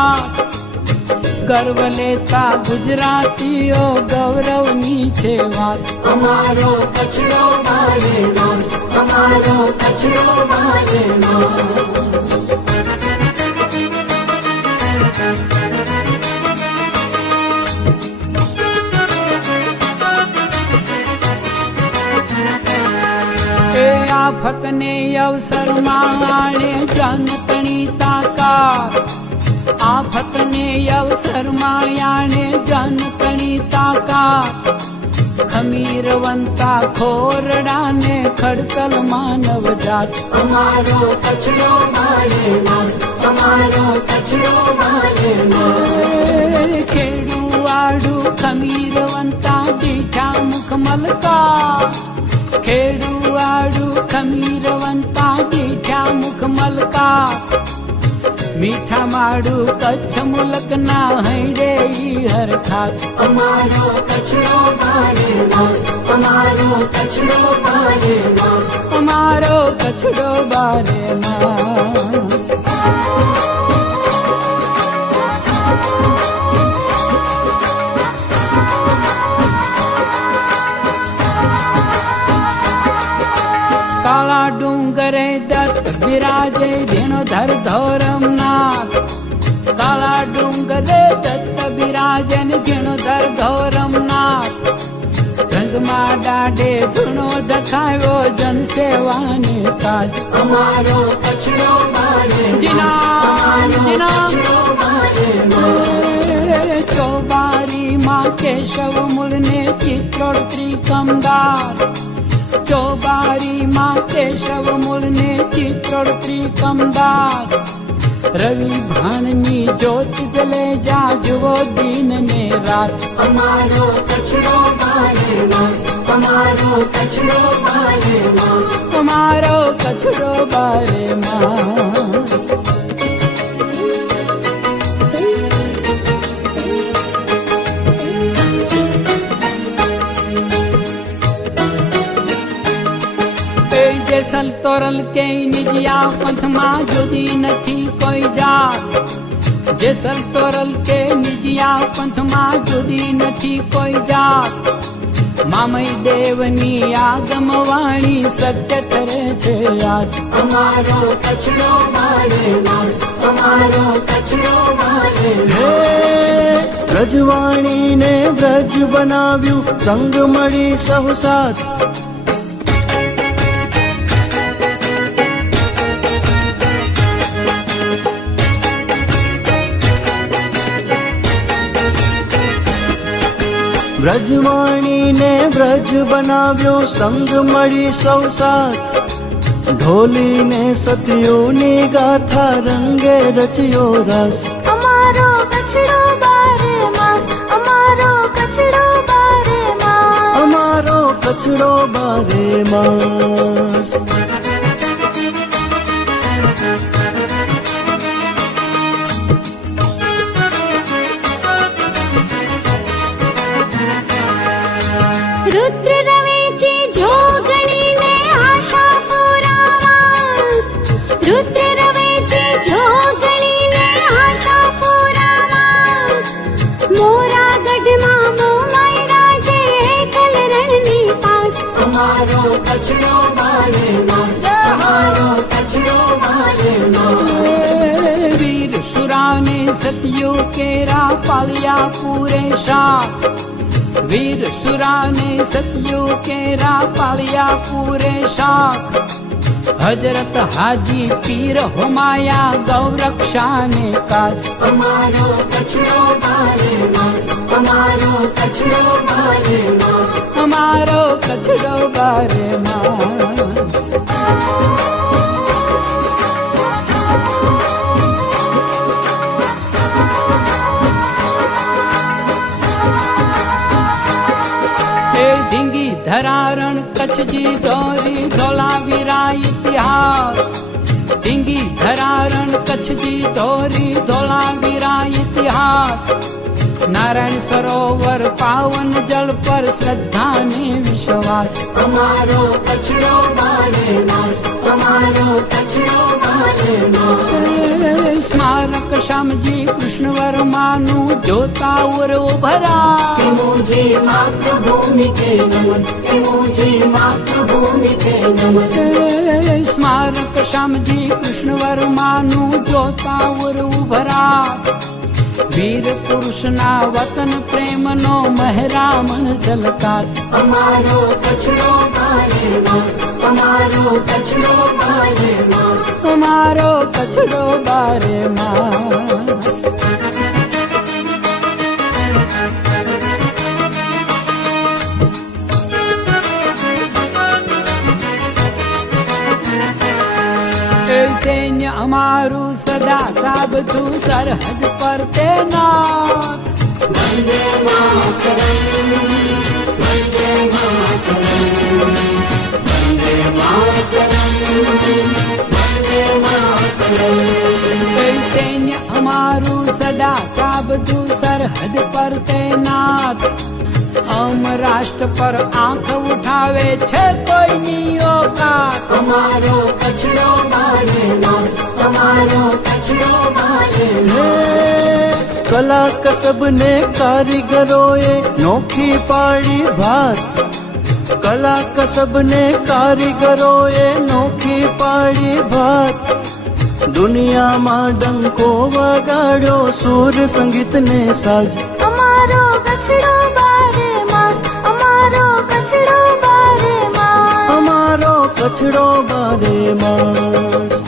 વાત ગર્વ લેતા ગુજરાતીઓ ગૌરવની છે વાત અમારો કચરો મારે નાશ, અમારો કચરો મારે નાશ. આફતને અવસરમાં આણે જનતણી તાકાત આફતને અવસરમાં આણે જનતણી તાકાત ખમીરવંતા ખોરડાને ખડતલ માનવ જાત અમારો કચરો મારે નાશ, અમારો કચરો મારે નાશ. ખેડુવાડું ખમીરવંતા દીઠા મુખ મલકા ખેડુવાડું ખમીરવંતા દીઠા મુખ મલકા મીઠા માડું કચ્છ મુલકના હૈડે હરખાત અમારો કચરો મારે નાશ, અમારો કચરો મારે નાશ. અમારો કચડો બારે નાશ. કાળા ડુંગરે દત્ત બિરાજે ધીણોધર ધોરમનાથ કાળા ડુંગરે દત્ત બિરાજે ધીણોધર ધોરમનાથ રંગમાં દાડે ધૂણો દખાવ્યો જનસેવાને કાજ અમારો કચરો મારે જીના કચરો મારે નાશ. ચોબારીમાં કેશવ મૂળને ચિત્રોડ ત્રિકમદાર ચોબારીમાં કેશવ મૂળને ચિત્રોડ ત્રિકમદાર રવિ ભાણની જ્યોત જલે જા જુઓ દિન ને રાત અમારો કચરો મારે નાશ, અમારો કચરો મારે નાશ. તમારો કચડો બારે માસ. જેસલ તોરલ કે નિજિયા પંથમાં જુદી નથી કોઈ જાત જેસલ તોરલ કે નિજિયા પંથમાં જુદી નથી કોઈ જાત મામઈ દેવની આગમવાણી સત્ય કરે છે આજ અમારો કચરો મારે નાશ, અમારો કચરો મારે નાશ. વ્રજવાણીને વ્રજ બનાવ્યું સંગ મળી સહુ સાથ વ્રજવાણીને વ્રજ બનાવ્યો સંગ મળી સૌ સાથ ઢોલીને સતીઓની ગાથા રંગે રચ્યો રસ અમારો કચડો બારે માસ, અમારો કચડો બારે માસ. અમારો કચડો બારે માસ. રુદ્ર રવેચી જોગણીને આશા પુરાવા રુદ્ર રવેચી જોગણીને આશા પુરાવા મોરા ગઢમાં મોમાઈ રાજે એકલ રણની પાસ અમારો કચરો મારે નાશ, અમારો કચરો મારે નાશ. વીર સુરાને સતયુ કેરા પાલિયા પૂરે શાહ વીર સુરાને સતયુ કેરા પાલિયા પૂરે શાખ હજરત હાજી પીર હુમાયા ગૌરક્ષાને કાજ અમારો કચરો મારે નાશ, અમારો કચરો મારે નાશ. અમારો કચડો બારે માસ. ઢીંગી ધરારણ કચ્છજી ધોરી ધોળાવીરા ઇતિહાસ ઢીંગી ધરારણ કચ્છજી ધોરી ધોળાવીરા ઇતિહાસ નારાયણ સરોવર પાવન જળ પર શ્રદ્ધાને વિશ્વાસ અમારો કચરો મારે નાશ, અમારો કચરો મારે નાશ. સ્મારક શ્યામજી કૃષ્ણ वर्मानु जोता उर उभरा कि मुझे मातृभूमि के नमन, कि मुझे मातृभूमि के नमन। स्मारक श्यामजी कृष्ण वर्मानु जोता उर उभरा वीर पुरुषना वतन प्रेमनो મહેરામણ ઝલકાર અમારો કચરો બારે માસ, અમારો કચરો બારે માસ, તમારો કચડો બારે માસ એ સૈન્ય અમારું સદા સાબતું સરહદ પર તૈનાત વંદે માતરમ, વંદે માતરમ, વંદે માતરમ, વંદે માતરમ। એ સૈન્ય અમારું સદા સાબતું સરહદ પર તૈનાત અમ રાષ્ટ્ર પર આંખ ઉઠાવે છે કોઈની ઓકાત અમારો કચરો બારે માસ, અમારો કચરો બારે માસ। કલા કસબ ને કારીગરોએ નોખી પાડી ભાત, કલા કસબ ને કારીગરોએ નોખી પાડી ભાત, દુનિયામાં ડંકો વગાડ્યો સૂર સંગીત ને સાજ। અમારો કચડો બારે માસ, અમારો કચડો બારે માસ, અમારો કચડો બારે માસ।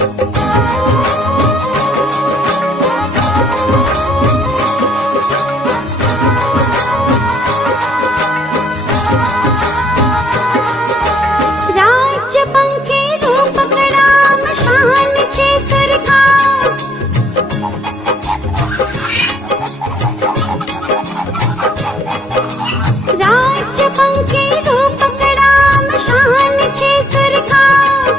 રાજ્ય પંખી રૂપકડામ શાન છે સરકાર, રાજ્ય પંખી રૂપકડામ શાન છે સરકાર,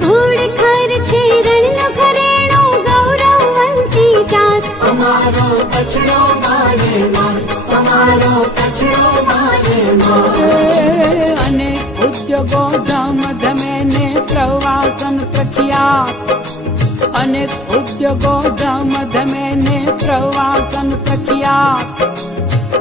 ધૂળ ખર છે રણનો ઘરેણો ગૌરવવંતી જાત। અમારો કચરો બારે માસ, અમારો કચરો બારે માસ। અને ઉદ્યોગો ધમ ધમે ને પ્રવાસન પ્રખ્યાત અનેક ઉદ્યોગો ધમ ધમે ને પ્રવાસન પ્રખ્યાત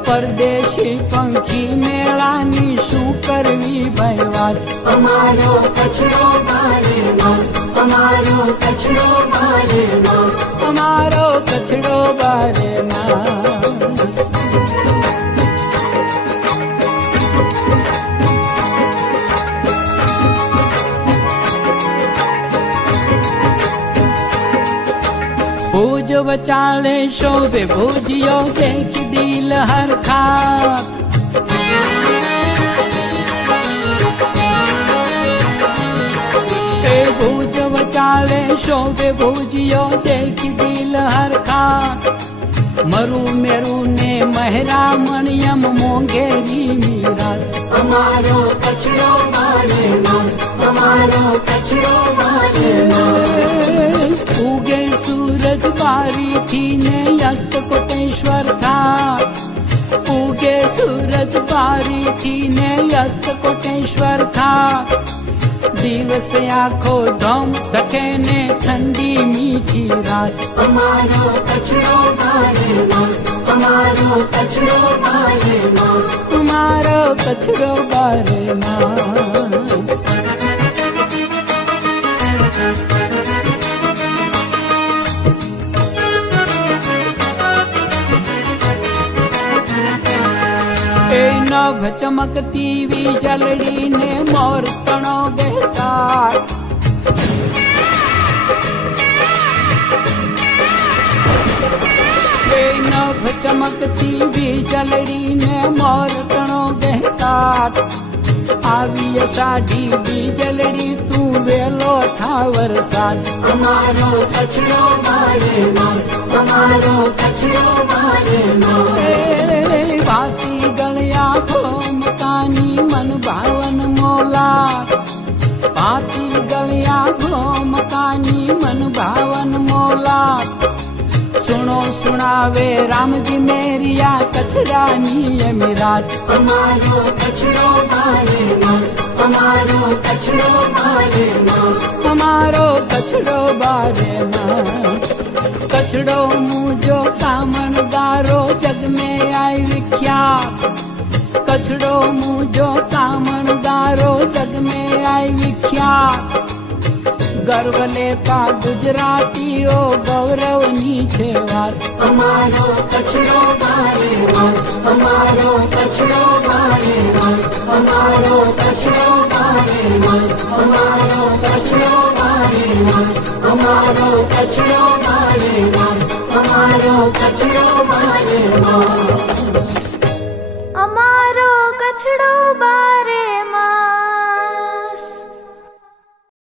પરદેશી પંખી મેળાની શું કરવી ભાઈ વાત અમારો કચરો બારે માસ, અમારો કચરો બારે માસ। અમારો કચડો બારે માસ ભુજ વચાળે શોભે ભુજિયો દેખી દિલ હરખા એ ભુજ વચાળે શોભે ભુજિયો દેખી દિલ હરખા મરુ મેરુ ને મહેરામણિયમ મોંઘેરી મીરાત અમારો કચરો બારે માસ, અમારો કચરો બારે માસ। ઉગે સૂરજ બારીથી ને અસ્ત કોટેશ્વર થા ઉગે સૂરજ બારીથી ને અસ્ત કોટેશ્વર થા દિવસે આખો ધમ ધકે ને ઠંડી મીઠી રાત અમારો કચરો બારે માસ, અમારો કચરો બારે માસ। તમારો કચરો બારે માસ એ નભ ચમકતી વીજળી ને મોરતણો ગહેતા એ નભ ચમકતી વીજળી ને મોરતણો ગહેતા આવી સાડી વીજળી તું વેલો થા વરસાદ અમારો કચરો બારે માસ, અમારો કચરો બારે માસ। ભાતી ગળ્યા ખો મકાની મન ભાવન મોલા ભાતી ગળ્યા ખો મકાની મન ભાવન મોલા સુણો સુણાવે રામજી મેરિયા કચરાની અમીરાત અમારો કચરો બારે માસ, અમારો કચરો બારે માસ। તમારો કચડો બારે માસ कछड़ो मुझो कामणदारो जग में आई विख्यात कछड़ो मुझो कामणदारो जग में आई विख्यात गर्व लेता गुजरातीओ गौरवनी छे वात અમારો કચડો બારે માસ અમારો કચડો બારે માસ અમારો કચડો બારે માસ અમારો કચડો બારે માસ અમારો કચડો બારે માસ અમારો કચડો બારે માસ અમારો કચડો બારે